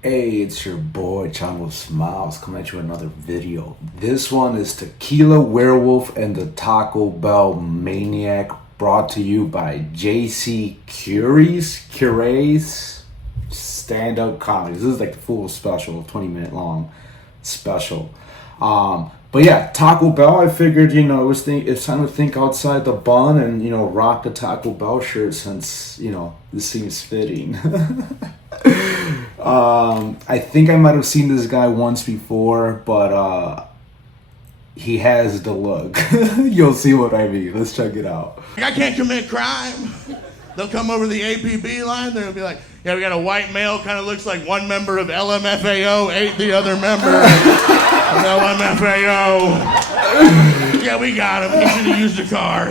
Hey, it's your boy Chano Smiles coming at you with another video. This one is Tequila Werewolf and the Taco Bell Maniac, brought to you by JC Currias stand-up comedy. This is like the full special, 20-minute long special. But yeah, Taco Bell, I figured, it's time to think outside the bun and, rock a Taco Bell shirt since, this seems fitting. I think I might have seen this guy once before, but he has the look. You'll see what I mean. Let's check it out. I can't commit crime. They'll come over the APB line. They'll be like, yeah, we got a white male, kind of looks like one member of LMFAO, ate the other member of LMFAO. Yeah, we got him. He should have used a car.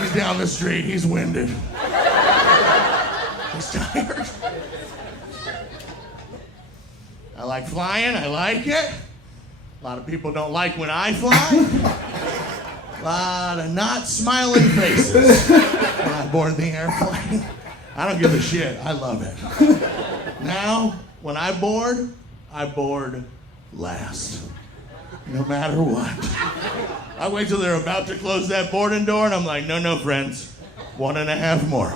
He's down the street. He's winded. He's tired. I like flying. I like it. A lot of people don't like when I fly. A lot of not smiling faces when I board the airplane. I don't give a shit. I love it. Now, when I board last. No matter what. I wait till they're about to close that boarding door and I'm like, no, friends. 1.5 more.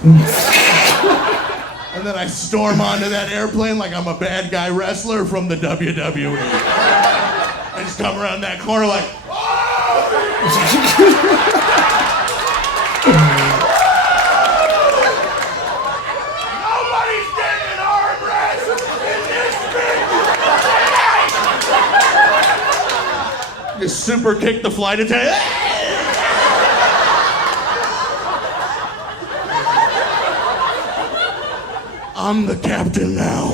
And then I storm onto that airplane like I'm a bad guy wrestler from the WWE. I just come around that corner like, nobody's getting an arm rest in this bitch. Just super kick the flight attendant. I'm the captain now.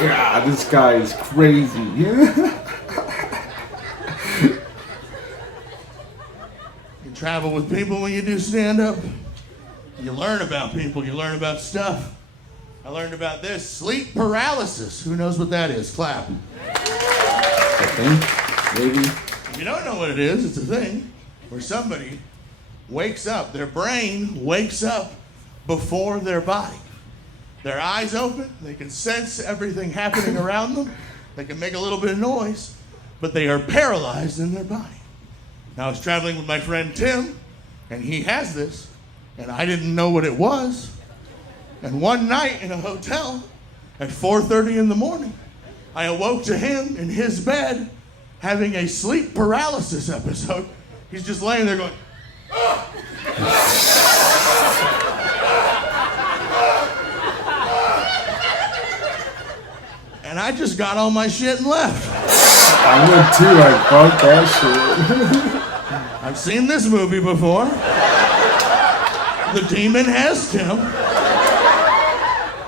God, this guy is crazy. You travel with people when you do stand-up. You learn about people, you learn about stuff. I learned about this, sleep paralysis. Who knows what that is? Clap. I think, maybe. If you don't know what it is, it's a thing where somebody wakes up, their brain wakes up before their body. Their eyes open, they can sense everything happening around them, they can make a little bit of noise, but they are paralyzed in their body. Now, I was traveling with my friend Tim, and he has this, and I didn't know what it was. And one night in a hotel at 4:30 in the morning, I awoke to him in his bed having a sleep paralysis episode. He's just laying there going, ah! And I just got all my shit and left. I would too, like, fuck that shit. I've seen this movie before. The demon has Tim.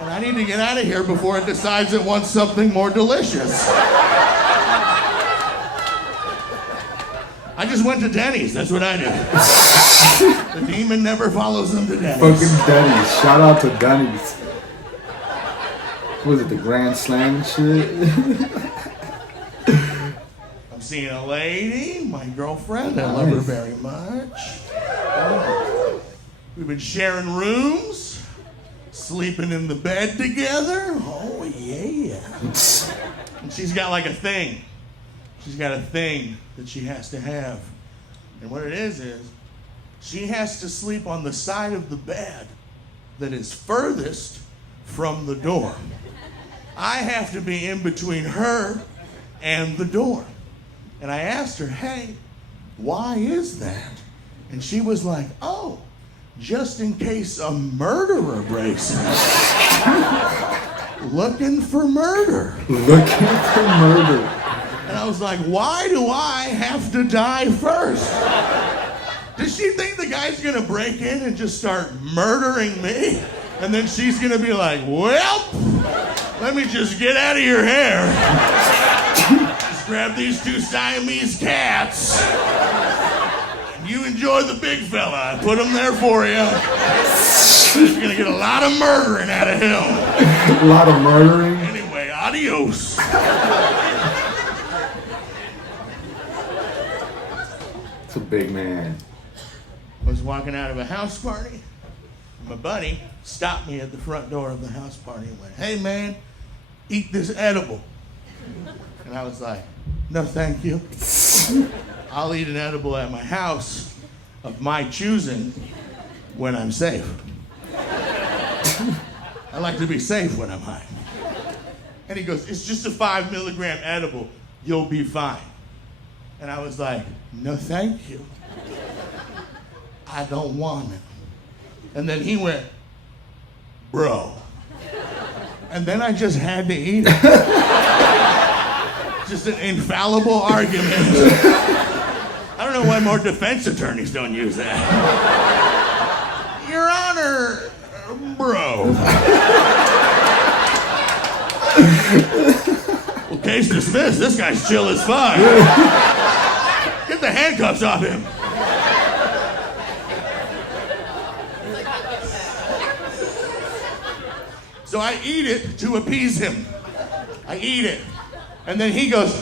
And I need to get out of here before it decides it wants something more delicious. I just went to Denny's, that's what I did. The demon never follows them to Denny's. Fucking Denny's, shout out to Denny's. Was it the Grand Slam shit? I'm seeing a lady, my girlfriend. I love her very much. We've been sharing rooms, sleeping in the bed together. Oh, yeah. And she's got like a thing. She's got a thing that she has to have. And what it is she has to sleep on the side of the bed that is furthest from the door. I have to be in between her and the door. And I asked her, hey, why is that? And she was like, oh, just in case a murderer breaks in. Looking for murder. Looking for murder. And I was like, why do I have to die first? Does she think the guy's gonna break in and just start murdering me? And then she's gonna be like, well, let me just get out of your hair. Just grab these 2 Siamese cats. You enjoy the big fella. I put him there for you. You're gonna get a lot of murdering out of him. A lot of murdering? Anyway, adios. It's a big man. I was walking out of a house party. My buddy stopped me at the front door of the house party and went, hey man, eat this edible. And I was like, no, thank you. I'll eat an edible at my house of my choosing when I'm safe. I like to be safe when I'm high. And he goes, it's just a 5 milligram edible. You'll be fine. And I was like, no, thank you. I don't want it. And then he went, bro. And then I just had to eat it. Just an infallible argument. I don't know why more defense attorneys don't use that. Your Honor, bro. Well, case dismissed. This guy's chill as fuck. Get the handcuffs off him. So I eat it to appease him. I eat it. And then he goes,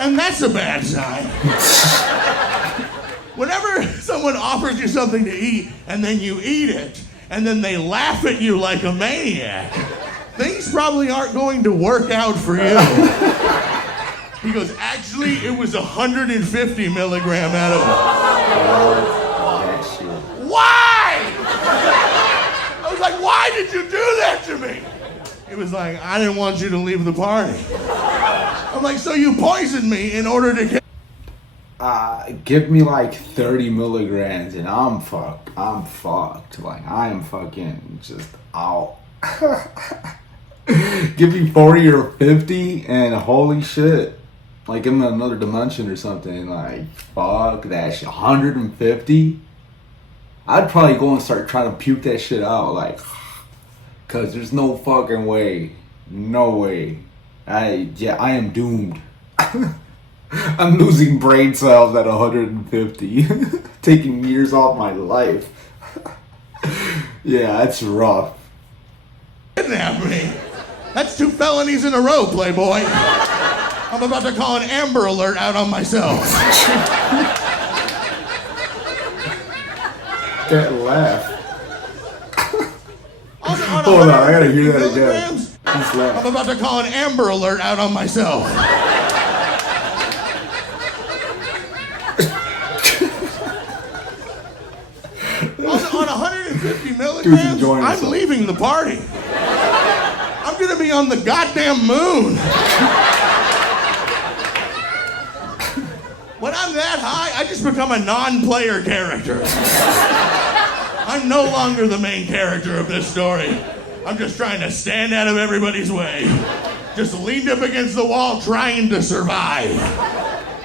and that's a bad sign. Whenever someone offers you something to eat and then you eat it, and then they laugh at you like a maniac, things probably aren't going to work out for you. He goes, actually, it was 150 milligram edible. Why? I was like, why did you do that to me? He was like, I didn't want you to leave the party. I'm like, so you poisoned me in order to get... Give me like 30 milligrams and I'm fucked. Like, I am fucking just out. Give me 40 or 50 and holy shit. Like, I'm in another dimension or something. Like, fuck that shit. 150? I'd probably go and start trying to puke that shit out. Like, cause there's no fucking way. No way. I am doomed. I'm losing brain cells at 150. Taking years off my life. Yeah, that's rough. Kidnap me. That's 2 felonies in a row, Playboy. I'm about to call an Amber Alert out on myself. That laugh. Hold on, I gotta hear that again. I'm about to call an Amber Alert out on myself. On 150 milligrams, I'm leaving the party. I'm gonna be on the goddamn moon. When I'm that high, I just become a non-player character. I'm no longer the main character of this story. I'm just trying to stand out of everybody's way. Just leaned up against the wall trying to survive.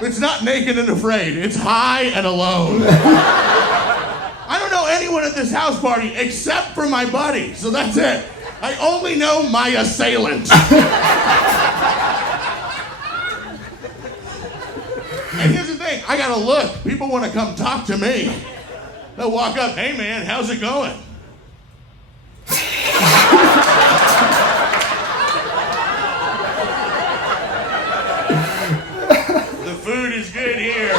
It's not naked and afraid. It's high and alone. I don't know anyone at this house party except for my buddy, so that's it. I only know my assailant. And here's the thing, I gotta look. People want to come talk to me. They'll walk up, hey man, how's it going? The food is good here.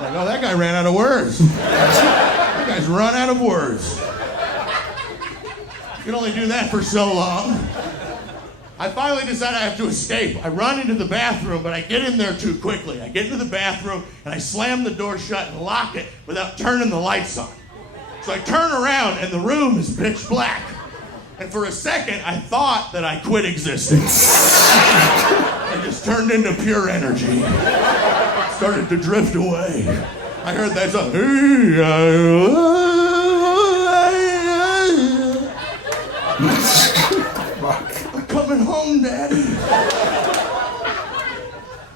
Like, oh, that guy ran out of words. That guy's run out of words. You can only do that for so long. I finally decide I have to escape. I run into the bathroom, but I get in there too quickly. I get into the bathroom, and I slam the door shut and lock it without turning the lights on. So I turn around, and the room is pitch black. And for a second, I thought that I quit existing. I just turned into pure energy. Started to drift away. I heard that song. I'm coming home, Daddy.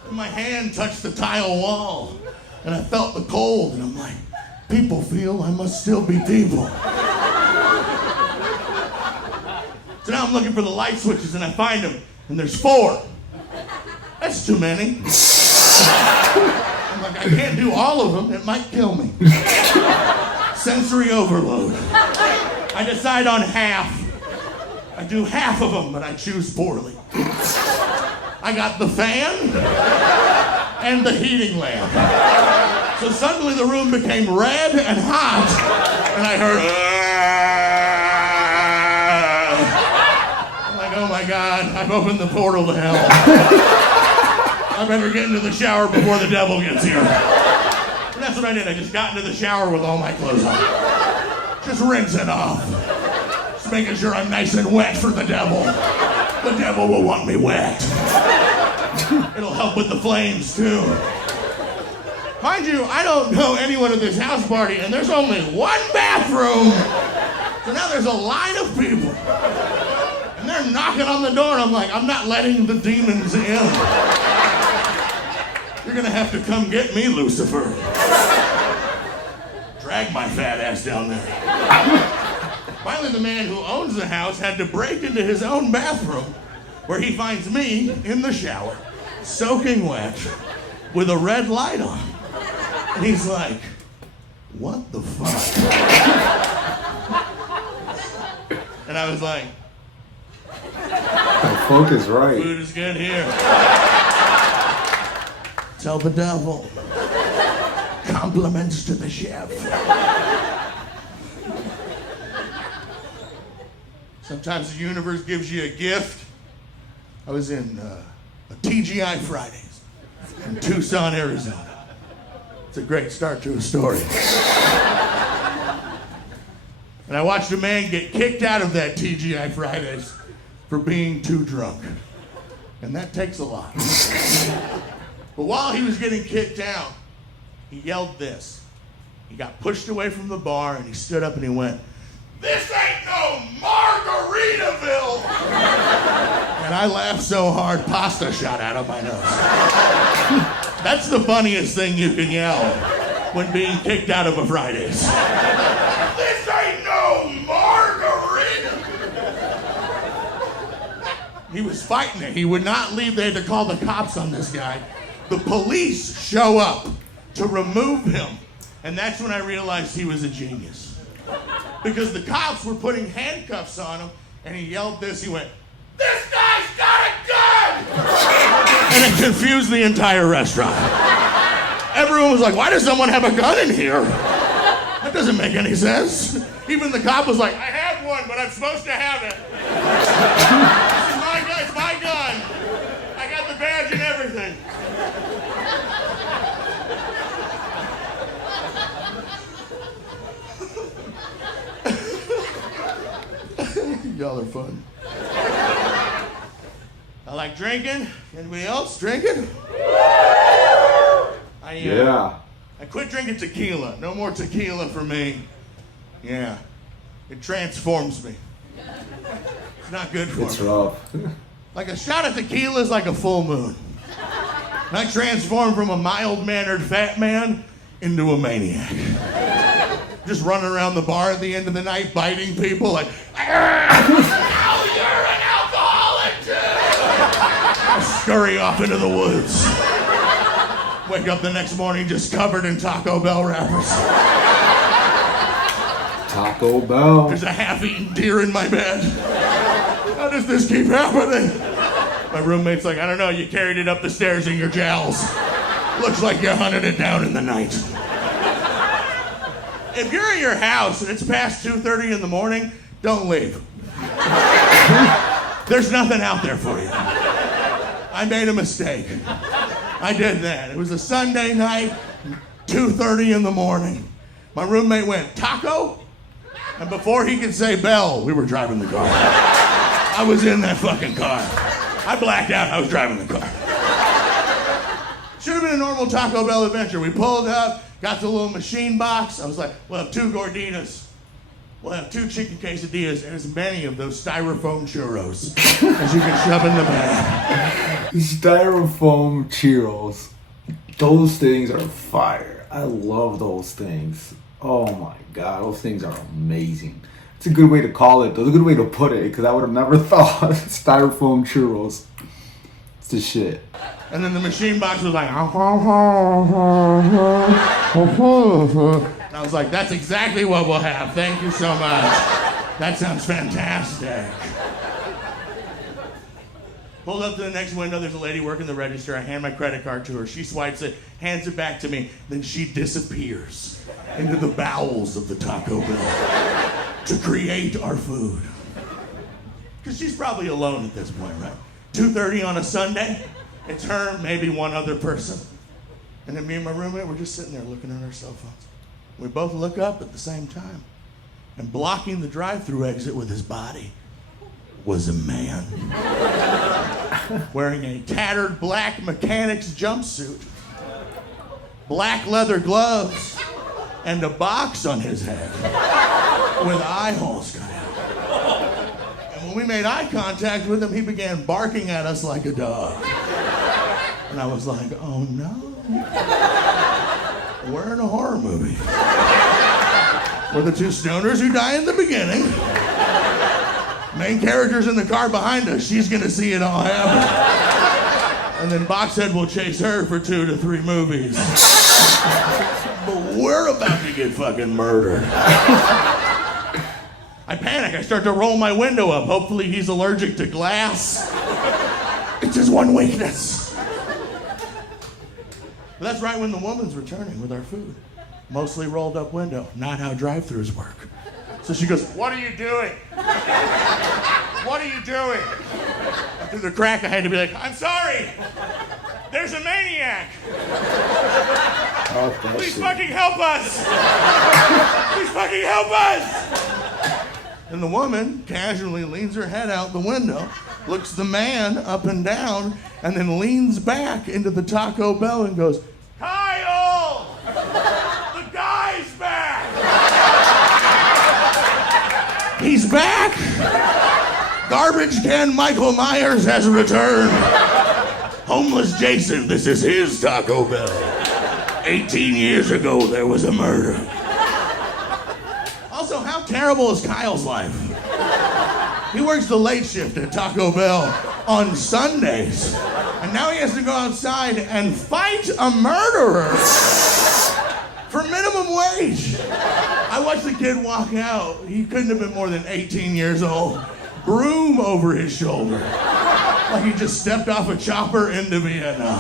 And my hand touched the tile wall, and I felt the cold, and I'm like, people feel I must still be people. So now I'm looking for the light switches, and I find them, and there's 4. That's too many. I'm like, I can't do all of them. It might kill me. Sensory overload. I decide on half. I do half of them, but I choose poorly. I got the fan and the heating lamp. So suddenly the room became red and hot, and I heard, my God, I've opened the portal to hell. I better get into the shower before the devil gets here. And that's what I did. I just got into the shower with all my clothes on. Just rinsing off. Just making sure I'm nice and wet for the devil. The devil will want me wet. It'll help with the flames, too. Mind you, I don't know anyone at this house party, and there's only one bathroom. So now there's a line of people. And they're knocking on the door, and I'm like, I'm not letting the demons in. You're gonna have to come get me, Lucifer. Drag my fat ass down there. Finally, the man who owns the house had to break into his own bathroom, where he finds me in the shower, soaking wet, with a red light on. And he's like, what the fuck? And I was like, The folk is right. food is good here. Tell the devil. Compliments to the chef. Sometimes the universe gives you a gift. I was in a TGI Fridays in Tucson, Arizona. It's a great start to a story. And I watched a man get kicked out of that TGI Fridays for being too drunk. And that takes a lot. But while he was getting kicked out, he yelled this. He got pushed away from the bar and he stood up and he went, "This ain't no Margaritaville!" And I laughed so hard, pasta shot out of my nose. That's the funniest thing you can yell when being kicked out of a Fridays. This ain't no Margarita! He was fighting it. He would not leave. They had to call the cops on this guy. The police show up to remove him. And that's when I realized he was a genius. Because the cops were putting handcuffs on him, and he yelled this. He went, "This guy's got a gun!" And it confused the entire restaurant. Everyone was like, "Why does someone have a gun in here? That doesn't make any sense." Even the cop was like, "I have one, but I'm supposed to have it. This is my gun, it's my gun. I got the badge and everything." Y'all are fun. I like drinking. Anybody else drinking? Yeah. I quit drinking tequila. No more tequila for me. Yeah. It transforms me. It's not good for It's me. rough. Like a shot of tequila is like a full moon. And I transformed from a mild-mannered fat man into a maniac. Just running around the bar at the end of the night, biting people like, "Now you're an alcoholic too!" I scurry off into the woods. Wake up the next morning just covered in Taco Bell wrappers. Taco Bell. There's a half-eaten deer in my bed. How does this keep happening? My roommate's like, "I don't know, you carried it up the stairs in your jowls. Looks like you hunted it down in the night." If you're at your house and it's past 2:30 in the morning, don't leave. There's nothing out there for you. I made a mistake. I did that. It was a Sunday night, 2:30 in the morning. My roommate went, "Taco?" And before he could say Bell, we were driving the car. I was in that fucking car. I blacked out. I was driving the car. Should have been a normal Taco Bell adventure. We pulled up, got the little machine box. I was like, "We'll have 2 gorditas. We'll have 2 chicken quesadillas and as many of those styrofoam churros as you can shove in the bag." Styrofoam churros. Those things are fire. I love those things. Oh my god, those things are amazing. It's a good way to call it, though. It's a good way to put it, because I would have never thought styrofoam churros. It's the shit. And then the machine box was like, and I was like, "That's exactly what we'll have. Thank you so much. That sounds fantastic." Pulled up to the next window. There's a lady working the register. I hand my credit card to her. She swipes it, hands it back to me. Then she disappears into the bowels of the Taco Bell to create our food. Because she's probably alone at this point, right? 2:30 on a Sunday. It's her, maybe one other person. And then me and my roommate were just sitting there looking at our cell phones. We both look up at the same time. And blocking the drive-through exit with his body was a man. Wearing a tattered black mechanic's jumpsuit, black leather gloves, and a box on his head with eye holes cut out. And when we made eye contact with him, he began barking at us like a dog. And I was like, oh no. We're in a horror movie. We're the two stoners who die in the beginning. Main character's in the car behind us. She's gonna see it all happen. And then Boxhead will chase her for 2 to 3 movies. But we're about to get fucking murdered. I panic. I start to roll my window up. Hopefully he's allergic to glass. It's his one weakness. But that's right when the woman's returning with our food. Mostly rolled up window. Not how drive-thrus work. So she goes, what are you doing? What are you doing? And through the crack, I had to be like, I'm sorry. There's a maniac. Oh, Please fucking help us. Please fucking help us. And the woman casually leans her head out the window, looks the man up and down, and then leans back into the Taco Bell and goes, Kyle! The guy's back! He's back! Garbage can Michael Myers has returned. Homeless Jason, this is his Taco Bell. 18 years ago, there was a murder. Also, how terrible is Kyle's life? He works the late shift at Taco Bell on Sundays. And now he has to go outside and fight a murderer for minimum wage. I watched the kid walk out. He couldn't have been more than 18 years old. Broom over his shoulder. Like he just stepped off a chopper into Vietnam.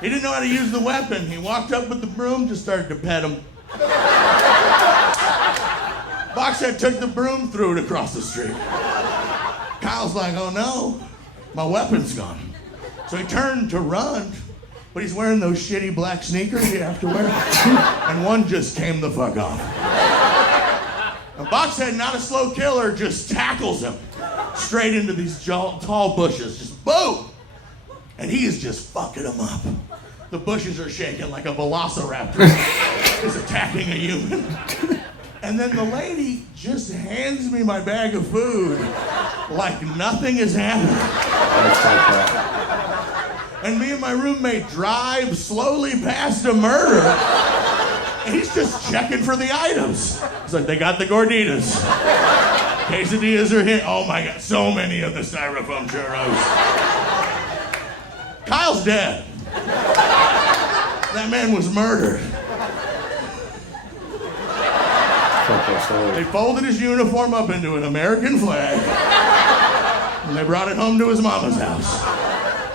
He didn't know how to use the weapon. He walked up with the broom, just started to pet him. Boxhead took the broom, threw it across the street. Kyle's like, oh no, my weapon's gone. So he turned to run, but he's wearing those shitty black sneakers you have to wear. And one just came the fuck off. And Boxhead, not a slow killer, just tackles him straight into these tall bushes, just boom. And he is just fucking him up. The bushes are shaking like a velociraptor is attacking a human. And then the lady just hands me my bag of food like nothing is happening. And me and my roommate drive slowly past a murder. And he's just checking for the items. He's like, they got the gorditas. Quesadillas are here. Oh my God, so many of the styrofoam churros. Kyle's dead. That man was murdered. They folded his uniform up into an American flag, and they brought it home to his mama's house.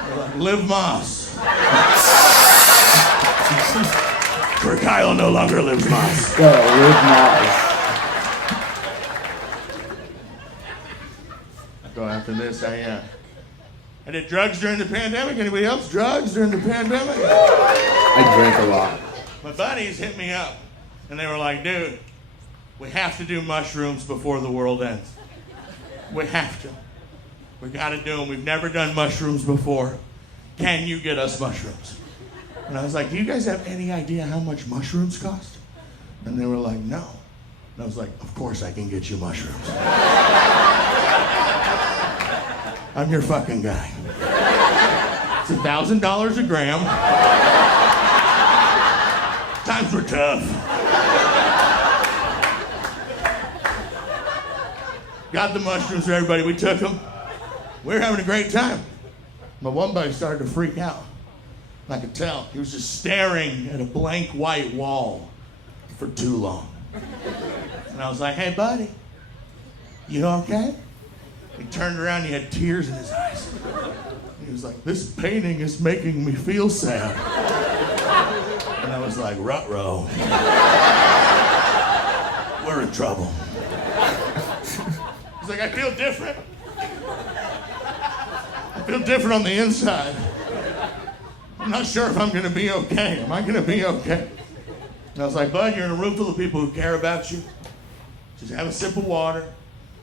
They're like, live Moss. Where Kyle no longer lives Moss. Live Moss. Go after this, I did drugs during the pandemic. Anybody else drugs during the pandemic? I drank a lot. My buddies hit me up, and they were like, dude, we have to do mushrooms before the world ends. We have to. We gotta do them. We've never done mushrooms before. Can you get us mushrooms? And I was like, do you guys have any idea how much mushrooms cost? And they were like, no. And I was like, of course I can get you mushrooms. I'm your fucking guy. It's $1,000 a gram. Times were tough. Got the mushrooms for everybody. We took them. We were having a great time. My one buddy started to freak out. I could tell. He was just staring at a blank white wall for too long. And I was like, hey, buddy, you okay? He turned around, he had tears in his eyes. He was like, this painting is making me feel sad. And I was like, ruh-roh. We're in trouble. He's like, I feel different. I feel different on the inside. I'm not sure if I'm gonna be okay. Am I gonna be okay? And I was like, bud, you're in a room full of people who care about you. Just have a sip of water.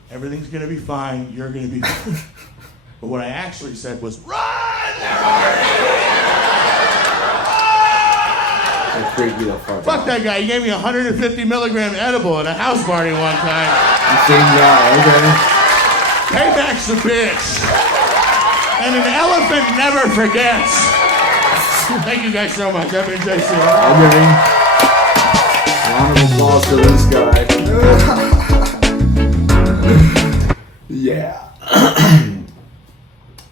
Everything's gonna be fine. You're gonna be fine. But what I actually said was, run! That freaked me the fuck Fuck out. that guy. He gave me a 150 milligram edible at a house party one time. The same guy, okay. Payback's a bitch. And an elephant never forgets. Thank you guys so much. I've been JC. Okay. Round of applause for this guy. Yeah.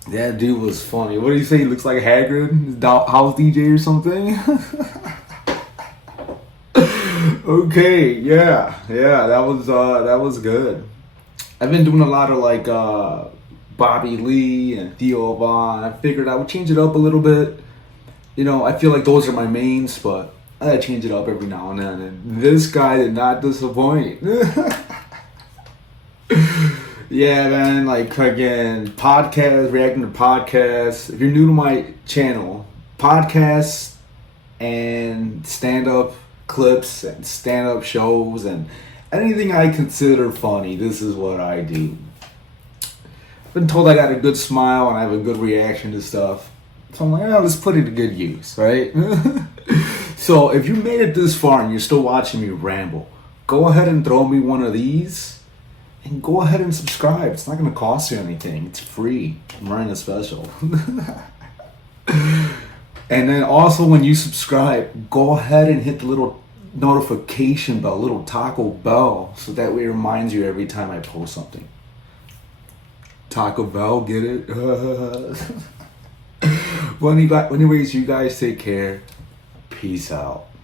That dude was funny. What do you say? He looks like Hagrid? House DJ or something? Okay, yeah, that was good. I've been doing a lot of like Bobby Lee and Theo Vaughn. I figured I would change it up a little bit. You know, I feel like those are my mains, but I gotta change it up every now and then. And this guy did not disappoint. Yeah, man, like again, podcasts, reacting to podcasts. If you're new to my channel, podcasts and stand-up clips and stand-up shows and anything I consider funny, this is what I do. I've been told I got a good smile and I have a good reaction to stuff. So I'm like, oh, let's put it to good use, right? So if you made it this far and you're still watching me ramble, go ahead and throw me one of these and go ahead and subscribe. It's not going to cost you anything. It's free. I'm running a special. And then also when you subscribe, go ahead and hit the little notification bell, little taco bell, so that way it reminds you every time I post something. Taco Bell, get it? Well, anyways, you guys take care. Peace out.